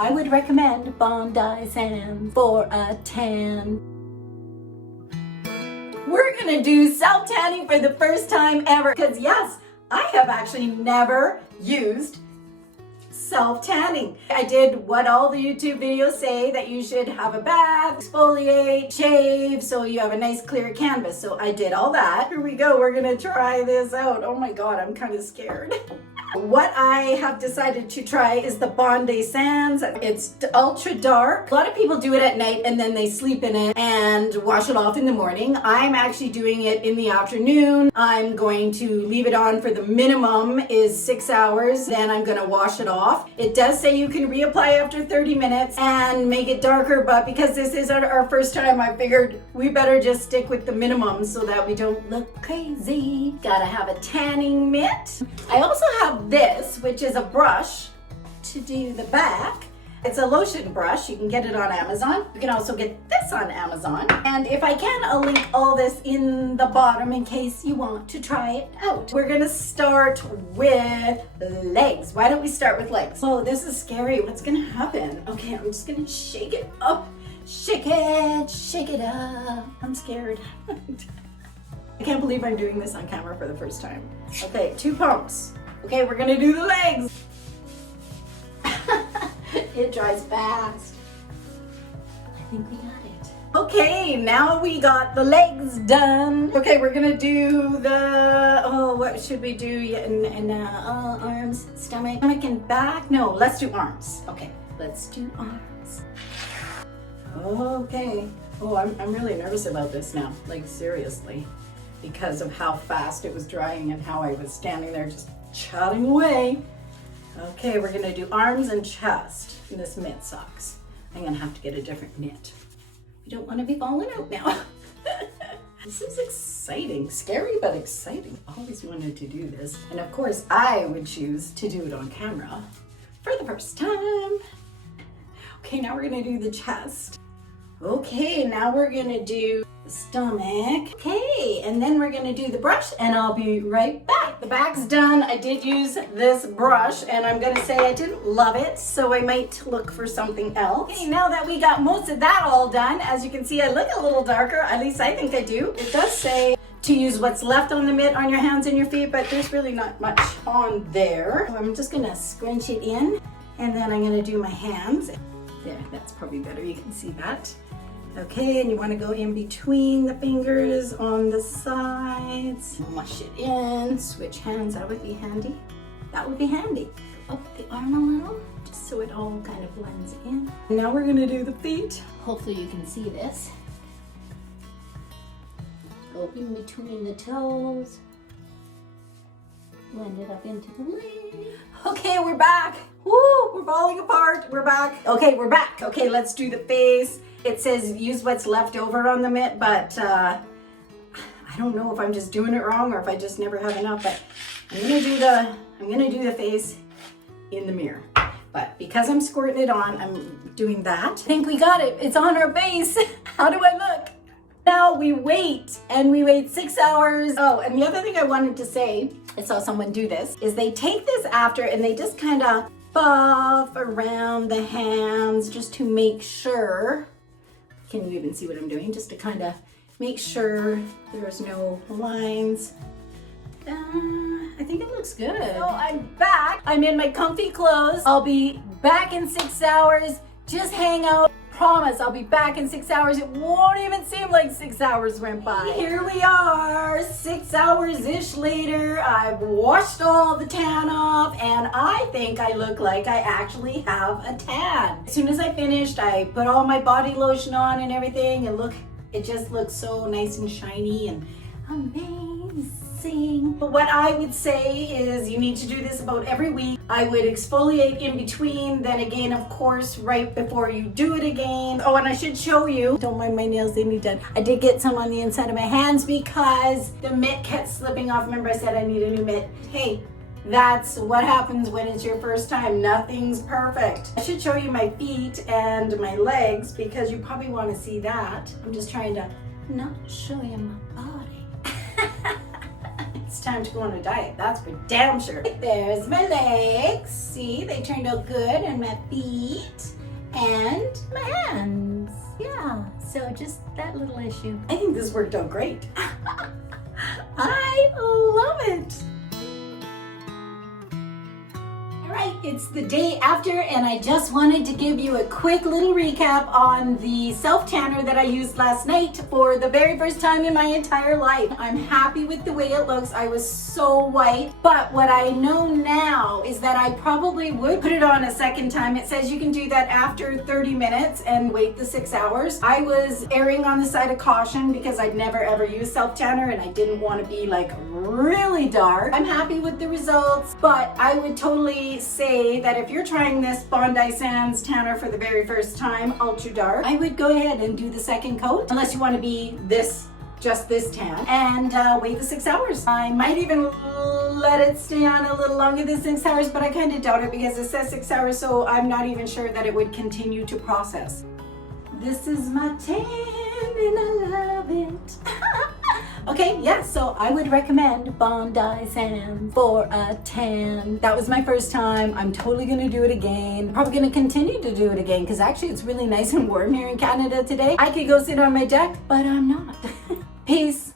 I would recommend Bondi Sands for a tan. We're gonna do self-tanning for the first time ever, because yes, I have actually never used self-tanning. I did what all the YouTube videos say, that you should have a bath, exfoliate, shave, so you have a nice clear canvas. So I did all that. Here we go, we're gonna try this out. Oh my God, I'm kind of scared. What I have decided to try is the Bondi Sands. It's ultra dark. A lot of people do it at night and then they sleep in it and wash it off in the morning. I'm actually doing it in the afternoon. I'm going to leave it on for the minimum is 6 hours. Then I'm gonna wash it off. It does say you can reapply after 30 minutes and make it darker, but because this is our first time, I figured we better just stick with the minimum so that we don't look crazy. Gotta have a tanning mitt. I also have this, which is a brush to do the back. It's a lotion brush. You can get it on Amazon. You can also get this on Amazon. And if I can, I'll link all this in the bottom in case you want to try it out. We're gonna start with legs. Why don't we start with legs? Oh, this is scary. What's gonna happen? Okay, I'm just gonna shake it up. Shake it up. I'm scared. I can't believe I'm doing this on camera for the first time. Okay, 2 pumps. Okay, we're gonna do the legs. It dries fast. I think we got it. Okay, now we got the legs done. Okay, we're gonna do the, what should we do? Arms, stomach and back? No, let's do arms. Okay, let's do arms. Okay. Oh, I'm really nervous about this now, like seriously, because of how fast it was drying and how I was standing there just chatting away. Okay, we're gonna do arms and chest. And this mitt sucks. I'm gonna have to get a different mitt. We don't wanna be falling out now. This is exciting, scary but exciting. I always wanted to do this. And of course, I would choose to do it on camera for the first time. Okay, now we're gonna do the chest. Okay, now we're gonna do the stomach. Okay, and then we're gonna do the brush and I'll be right back. The back's done. I did use this brush and I'm gonna say I didn't love it, so I might look for something else. Okay, now that we got most of that all done, as you can see, I look a little darker, at least I think I do. It does say to use what's left on the mitt on your hands and your feet, but there's really not much on there. So I'm just gonna scrunch it in and then I'm gonna do my hands. There, that's probably better, you can see that. Okay, and you want to go in between the fingers on the sides. Mush it in, switch hands, that would be handy. That would be handy. Up the arm a little, just so it all kind of blends in. Now we're gonna do the feet. Hopefully you can see this. Go in between the toes. Blend it up into the leg. Okay, we're back. Woo, we're falling apart. We're back. Okay, we're back. Okay, let's do the face. It says use what's left over on the mitt, but I don't know if I'm just doing it wrong or if I just never have enough, but I'm gonna do the face in the mirror. But because I'm squirting it on, I'm doing that. I think we got it. It's on our face. How do I look? Now we wait, and we wait 6 hours. Oh, and the other thing I wanted to say, I saw someone do this, is they take this after and they just kind of buff around the hands just to make sure. Can you even see what I'm doing? Just to kind of make sure there's no lines. I think it looks good. So I'm back. I'm in my comfy clothes. I'll be back in 6 hours. Just hang out. Promise I'll be back in 6 hours. It won't even seem like 6 hours went by. Here we are, 6 hours-ish later. I've washed all the tan off and I think I look like I actually have a tan. As soon as I finished, I put all my body lotion on and everything, and look, it just looks so nice and shiny and amazing. But what I would say is you need to do this about every week. I would exfoliate in between, then again, of course, right before you do it again. Oh, and I should show you, don't mind my nails, they need done. I did get some on the inside of my hands because the mitt kept slipping off. Remember I said I need a new mitt? Hey, that's what happens when it's your first time. Nothing's perfect. I should show you my feet and my legs because you probably want to see that. I'm just trying to not show you my body. It's time to go on a diet, that's for damn sure. There's my legs. See, they turned out good, and my feet and my hands. Yeah, so just that little issue. I think this worked out great. I love it. All right, it's the day after, and I just wanted to give you a quick little recap on the self-tanner that I used last night for the very first time in my entire life. I'm happy with the way it looks. I was so white, but what I know now is that I probably would put it on a second time. It says you can do that after 30 minutes and wait the 6 hours. I was erring on the side of caution because I'd never ever used self-tanner and I didn't want to be like really dark. I'm happy with the results, but I would totally say that if you're trying this Bondi Sands tanner for the very first time, ultra dark, I would go ahead and do the second coat, unless you want to be just this tan, and wait the 6 hours. I might even let it stay on a little longer than 6 hours, but I kind of doubt it because it says 6 hours, so I'm not even sure that it would continue to process. This is my tan and I love it. Okay, yeah, so I would recommend Bondi Sands for a tan. That was my first time. I'm totally gonna do it again. Probably gonna continue to do it again because actually it's really nice and warm here in Canada today. I could go sit on my deck, but I'm not. Peace.